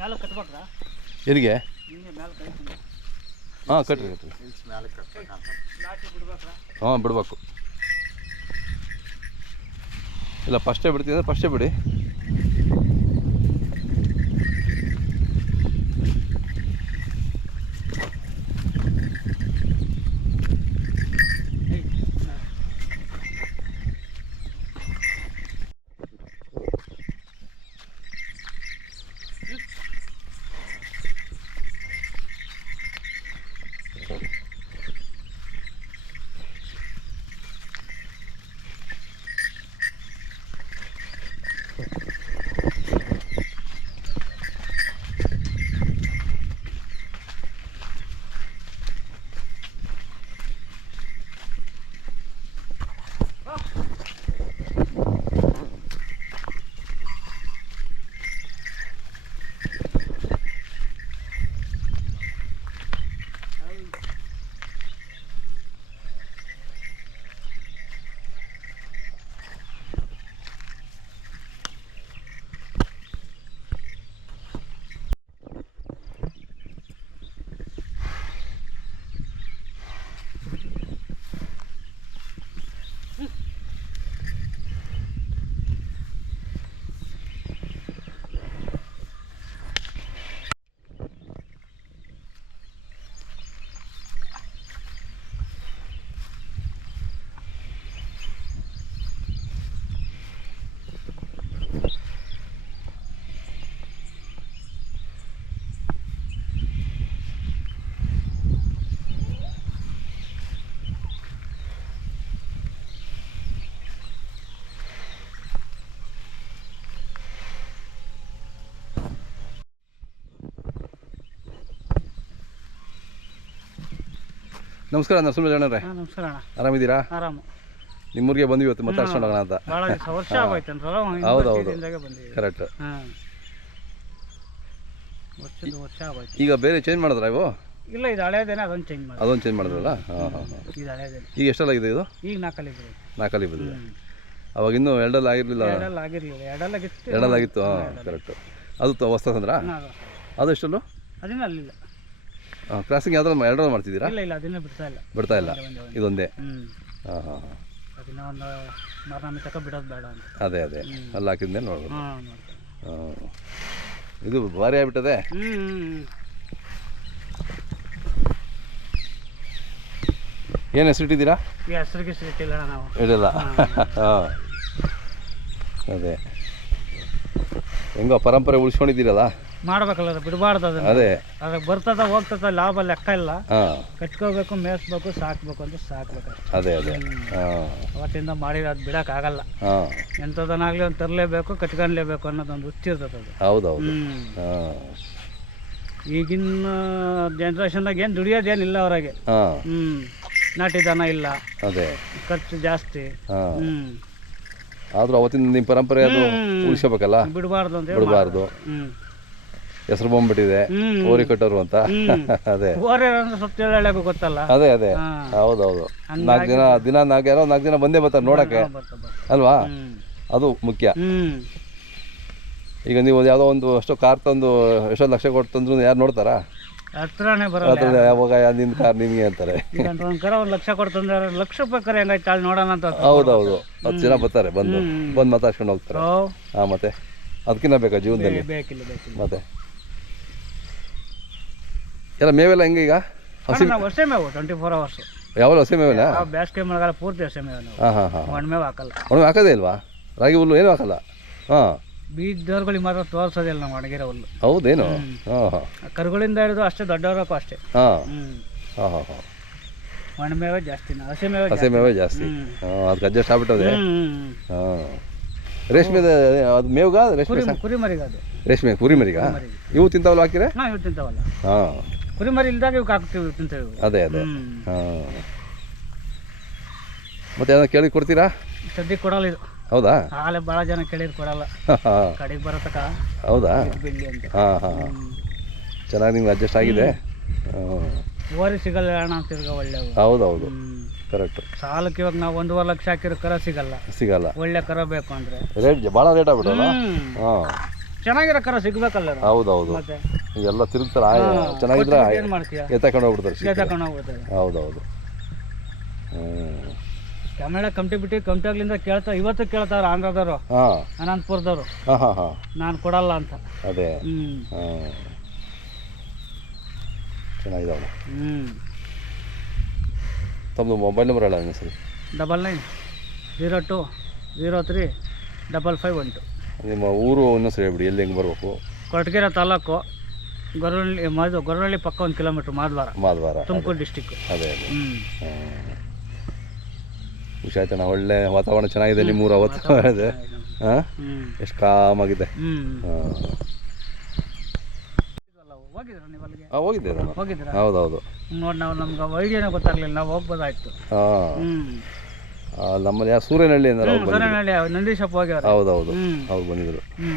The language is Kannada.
ಮೇಲೆ ಕಟ್ಬೇಕ್ರಾ? ಎಲ್ಲಿಗೆ? ಹಾಂ ಕಟ್ರಿ ಕಟ್ರಿ. ಹಾಂ ಬಿಡ್ಬೇಕು. ಇಲ್ಲ ಫಸ್ಟೇ ಬಿಡ್ತೀನಿ ಅಂದರೆ ಫಸ್ಟೇ ಬಿಡಿ. ನಮಸ್ಕಾರ ನರಸಿಂಹ ಅಣ್ಣರೇ. ಹಾಂ ನಮಸ್ಕಾರ ಅಣ್ಣ. ಆರಾಮಿದ್ದೀರಾ? ಆರಾಮ. ನಿಮ್ಮೂರಿಗೆ ಬಂದ್ವಿ ಇವತ್ತು ಮಾತಾಡ್ಸ್ಕೊಂಡು ಹೋಗೋಣ ಅಂತ. ಭಾಳ ದಿವಸ ವರ್ಷ ಹೌದು, ಹೌದು. ಕರೆಕ್ಟ್ ಹಾಂ. ವರ್ಷದ ವರ್ಷ ಆಗೋಯ್ತು. ಈಗ ಬೇರೆ ಚೇಂಜ್ ಮಾಡಿದ್ರಾ ಇವು? ಇಲ್ಲ ಇದು ಹಳೇದೇನೆ ಅದೊಂದು ಚೇಂಜ್ ಮಾಡಿ ಅದೊಂದು ಚೇಂಜ್ ಮಾಡಿದ್ರಲ್ಲ? ಹಾಂ ಹಾಂ ಹಾಂ. ಇದು ಹಳೇದೇನೆ ಈಗ ಇದೆ ಇದು? ಈಗ ನಾಲ್ಕಲ್ಲಿದೆ ನಾಲ್ಕಲ್ಲಿ ಬಂದಿದೆ ಅವಾಗ ಇನ್ನೂ ಎರಡಲ್ಲಿ ಆಗಿರಲಿಲ್ಲ? ಎರಡಲ್ಲ ಆಗಿರಲಿಲ್ಲ. ಎರಡಲ್ಲಾಗಿತ್ತು ಎರಡಲ್ಲಾಗಿತ್ತು ಹಾಂ ಕರೆಕ್ಟು ಅದು ತ- ಹೊಸ್ತಂದ್ರ? ಅದು ಎಷ್ಟಲ್ಲು? ಅದನ್ನ ಅಲ್ಲಿಲ್ಲ ಕ್ರಾಸಿಂಗ್ ಯಾವ್ದ್ರಲ್ಲಿ ಎರಡರಲ್ಲಿ ಮಾಡ್ತಿದ್ದೀರಾ? ಇಲ್ಲ ಇಲ್ಲ ಅದನ್ನ ಬಿಡ್ತಾ ಇಲ್ಲ. ಬಿಡ್ತಾ ಇಲ್ಲ. ಇದೊಂದೇ? ಹ್ಮ್. ಹಾಂ ಹಾಂ ಹಾಂ. ಅದನ್ನ ಒಂದು ಮಾರನಾಮಿ ತಕ ಬಿಡೋದು ಬೇಡ ಅಂತ. ಅದೇ ಅದೇ. ಅಲ್ಲಿ ಹಾಕಿದ್ಮೇಲೆ ನೋಡ್ಬೋದು. ಹಾಂ ಮಾಡ್ತಾರೆ ಹಾಂ ಇದು ಭಾರಿ ಆಗ್ಬಿಟ್ಟದೆ? ಹ್ಞೂ ಏನು ಹೆಸರಿಟ್ಟಿದ್ದೀರಾ ಈ ಹೆಸರು ಹೆಸರು ಇಟ್ಟಿಲ್ಲ ನಾವು. ಇಡಲ್ಲ ಹಾಂ. ಅದೇ. ಹೆಂಗೋ ಪರಂಪರೆ ಉಳಿಸ್ಕೊಂಡಿದ್ದೀರಲ್ಲ? ಮಾಡ್ಬೇಕಲ್ಲ ಅದು ಬಿಡಬಾರ್ದು ಅದನ್ನ. ಅದೇ. ಅದಕ್ಕೆ ಬರ್ತದ ಹೋಗ್ತದ ಲಾಭ ಲೆಕ್ಕ ಇಲ್ಲ. ಕಟ್ಕೋಬೇಕು ಮೇಯಿಸ್ಬೇಕು ಸಾಕ್ಬೇಕು ಅಂತ ಸಾಕ್ಬೇಕು ಅಷ್ಟೇ. ಅದೇ. ಅದೇ ಹಾಂ. ಅವತ್ತಿಂದ ಮಾಡಿದ್ರೆ ಅದು ಬಿಡೋಕ್ಕಾಗಲ್ಲ. ಹಾಂ. ಎಂಥದನ್ನಾಗಲಿ ಒಂದು ತರಲೇಬೇಕು ಕಟ್ಕೊಳ್ಲೇಬೇಕು ಅನ್ನೋದೊಂದು ಹುಚ್ಚಿರ್ತದೆ ಅದು. ಹೌದೌದು. ಹಾಂ. ಈಗಿನ ಜನ್ರೇಷನ್ದಾಗ ಏನು ದುಡಿಯೋದೇನಿಲ್ಲ ಅವರಾಗೆ. ಹಾಂ. ಹ್ಞೂ ನಾಟಿ ದನ ಇಲ್ಲ. ಅದೇ. ಖರ್ಚು ಜಾಸ್ತಿ. ಹ್ಮ್. ಆದರೂ ಅವತ್ತಿನ ನಿಮ್ಮ ಪರಂಪರೆ ಅದು ಉಳಿಸ್ಕೋಬೇಕಲ್ಲ? ಬಿಡಬಾರ್ದು ಅಂತ ಹೇಳಿ ಬಿಡಬಾರ್ದು. ಹ್ಞೂ ಹೆಸರು ಬಂದ್ಬಿಟ್ಟಿದೆ ಓರಿ ಕಟ್ಟೋರು ಅಂತ. ಅದೇ. ಗೊತ್ತಲ್ಲ? ಅದೇ ಅದೇ. ಹೌದೌದು. ನಾಲ್ಕು ದಿನ ದಿನ ನಾಲ್ಕು ಯಾರೋ ನಾಲ್ಕು ದಿನ ಬಂದೇ ಬರ್ತಾರೆ ನೋಡೋಕ್ಕೆ. ಅಲ್ವಾ? ಅದು ಮುಖ್ಯ. ಈಗ ನೀವು ಯಾವುದೋ ಒಂದು ಅಷ್ಟು ಕಾರ್ ತಂದು ಎಷ್ಟೋ ಲಕ್ಷ ಕೊಟ್ಟು ತಂದ್ರು ಯಾರು ನೋಡ್ತಾರಾ? ಹತ್ರನೇ ಬರಲ್ಲ ಯಾವಾಗ ನಿನ್ನ ಕಾರ್ ನಿನಗೆ ಅಂತಾರೆ. ಒಂದು ಲಕ್ಷ ಕೊಡ್ತಂದ್ರೆ ಲಕ್ಷ ರೂಪಾಯಿ ಹೆಂಗೈತೆ ಅಲ್ಲಿ ನೋಡೋಣ ಅಂತ ಹೌದೌದು. ಹತ್ತು ಜನ ಬರ್ತಾರೆ ಬಂದು. ಬಂದು ಮಾತಾಡ್ಸ್ಕೊಂಡು ಹೋಗ್ತಾರೆ. ಹಾಂ ಮತ್ತೆ? ಅದಕ್ಕಿನ್ನ ಬೇಕಾ ಜೀವನದಲ್ಲಿ? ಬೇಕಿಲ್ಲ. ಮತ್ತೆ? ಎಲ್ಲ ಮೇವೆಲ್ಲ ಹೆಂಗೆ ಈಗ? ಹಸಿ ನಾವು ವರ್ಷೇ ಮೇವು ಟ್ವೆಂಟಿ ಫೋರ್ ಅವರ್ಸ್ ಯಾವಾಗ ಹಸಿ ಮೇವೆಲ್ಲ ನಾವು ಬೇಸಿಗೆ ಮಳೆಗಾಲ ಪೂರ್ತಿ ಅಷ್ಟೇ ಮೇವು ನಾವು. ಹಾಂ ಹಾಂ ಹಾಂ ಒಣಮೇವು ಹಾಕಲ್ಲ. ಒಣ ಹಾಕೋದೇ ಇಲ್ವಾ? ರಾಗಿ ಹುಲ್ಲು ಏನು ಹಾಕಲ್ಲ? ಹಾಂ. ಬೀಜದವ್ರುಗಳಿಗೆ ಮಾತ್ರ ತೋರಿಸೋದಿಲ್ಲ ನಾವು ಒಣಗಿರೋ ಹುಲ್ಲು. ಹೌದೇನು? ಹಾಂ ಹಾಂ. ಕರುಗಳಿಂದ ಹಿಡಿದು ಅಷ್ಟೇ ದೊಡ್ಡವರಪ್ಪ ಅಷ್ಟೇ. ಹಾಂ. ಹಾ ಹಾಂ ಹಾಂ. ಹಾಂ ಒಣಮೇವೆ ಜಾಸ್ತಿ ಹಸಿ ಮೇವೆ ಹಸಿ ಮೇವೇ ಜಾಸ್ತಿ. ಹಾಂ ಅದಕ್ಕೆ ಅಡ್ಜಸ್ಟ್ ಆಗ್ಬಿಟ್ಟದೆ ಹಾಂ. ರೇಷ್ಮೆ ಅದು ಮೇವ್ಗ ರೇಷ್ಮೆ ಕುರಿ ಮರಿಗ ಮರಿಗೆ ಅದು? ರೇಷ್ಮೆ ಕುರಿ ಮರಿಗ? ಇವು ತಿಂತಾವಲ್ಲ ಹಾಕಿರ ಹಾಂ ಇವು ತಿಂತಾವಲ್ಲ. ಹಾಂ. ಕುರಿ ಮರಿ ಇಲ್ದಾಗ ಇವಕ್ಕೆ ಹಾಕ್ತೀವಿ ತಿಂತೇವೆ ಇವು. ಅದೇ ಅದೇ. ಹಾಂ. ಮತ್ತೆ ಏನಾದ್ರು ಕೇಳಿ ಕೊಡ್ತೀರಾ? ಸದ್ಯಕ್ಕೆ ಕೊಡಲ್ಲ ಇದು. ಹೌದಾ? ಹಾಲೆ ಭಾಳ ಜನ ಕೇಳಿದ್ರು ಕೊಡಲ್ಲ. ಕಡೆಗೆ ಬರತಕ್ಕ ಹೌದಾ? ಬಿಡ್ಲಿ ಅಂತ. ಹಾಂ ಹಾಂ. ಹಾಂ ಚೆನ್ನಾಗಿ ನಿಮ್ಗೆ ಅಡ್ಜಸ್ಟ್ ಆಗಿದೆ? ಹಾಂ. ಓರಿ ಸಿಗಲ್ಲ ಅಣ್ಣ ತಿರ್ಗ ಒಳ್ಳೆ ಹೌದು ಹೌದು ಕರೆಕ್ಟ್ ಸಾಲಕ್ಕೆ ಇವಾಗ ನಾವು ಒಂದೂವರೆ ಲಕ್ಷ ಹಾಕಿರೋ ಕರ ಸಿಗಲ್ಲ. ಸಿಗಲ್ಲ. ಒಳ್ಳೆ ಕರ ಬೇಕು ಅಂದ್ರೆ. ರೇಟ್ ಭಾಳ ರೇಟ್ ಆಗ್ಬಿಟ್ಟಲ್ಲ ಹ್ಮ್. ಹಾಂ. ಚೆನ್ನಾಗಿರೋ ಕರ ಸಿಗ್ಬೇಕಲ್ಲ ಹೌದು ಹೌದು ಮತ್ತೆ? ಎಲ್ಲ ತಿರುಗ್ತಾರೆ ಆಯ ಚೆನ್ನಾಗಿದ್ರೆ ಆಯ ಏನ್ ಮಾಡ್ತೀಯ? ಎತ್ತಕೊಂಡು ಹೋಗ್ಬಿಡ್ತಾರೆ ಸಿಕ್ಕಿ. ತಗೊಂಡು ಹೋಗ್ಬಿಡ್ತಾರೆ. ಹೌದೌದು. ಹ್ಮ್. ಕಮ್ಟಿ ಬಿಟ್ಟು ಕಮ್ಟಿಯಾಗ್ಲಿಂದ ಕೇಳ್ತಾ ಇವತ್ತು ಕೇಳ್ತಾರ ಆಂಧ್ರದವರು ಹಾಂ. ಅನಂತಪುರದವರು. ಹಾಂ ಹಾಂ ಹಾಂ. ನಾನು ಕೊಡಲ್ಲ ಅಂತ. ಅದೇ. ಹ್ಮ್. ಹಾಂ. ಹ್ಮ್. ತಮ್ಮದು ಮೊಬೈಲ್ ನಂಬರ್ ಹೇಳ ಸರ್ ಸರಿ double nine zero two zero three double five one two. ನಿಮ್ಮ ಊರು ಇನ್ನೊಂದು ಸರಿ ಹೇಳ್ಬಿಡಿ ಎಲ್ಲಿ ಹೆಂಗೆ ಬರಬೇಕು? ಕೊರಟಗೆರೆ ತಾಲೂಕು ಗೊರವಳ್ಳಿ ಮಾದ ಗೊರವಳ್ಳಿ ಪಕ್ಕ ಒಂದು ಕಿಲೋಮೀಟರ್ ಮಾದ್ವಾರ. ಮಾದ್ವಾರ ತುಮಕೂರು ಡಿಸ್ಟಿಕ್ ಅದೇ ಅದೇ. ಹ್ಮ್. ಒಳ್ಳೆ ವಾತಾವರಣ ಚೆನ್ನಾಗಿದೆ ನಿಮ್ಮೂರು ಅವತ್ತು. ಇದೆ ಹಾಂ? ಹ್ಞೂ ಎಷ್ಟು ಕಾಮಾಗಿದೆ. ಆಗಿದೆ ಹಾಂ. ಹೋಗಿದ್ರ ನೀವು ಅಲ್ಲಿಗೆ? ಹಾಂ ಹೋಗಿದ್ದೆ ನಾನು ಹೌದೌದು. ನೋಡಿ ನಾವು ನಮ್ಗೆ ಐಡಿಯಾನೇ ಗೊತ್ತಾಗ್ಲಿಲ್ಲ ನಾವು ಹೋಗ್ಬೋದಾಯ್ತು. ಹಾಂ. ಹ್ಮ್. ನಮ್ಮಲ್ಲಿ ಯಾವ ಸೂರ್ಯನಹಳ್ಳಿ ಅಂದ್ರೆ ಅವ್ರು ಬಂದಿದ್ರು. ಸೂರ್ಯನಹಳ್ಳಿ ನಂದೀಶಪ್ಪ ಹೋಗ್ಯಾರ. ಹೌದೌದು. ಅವ್ರು ಬಂದಿದ್ರು. ಹ್ಞೂ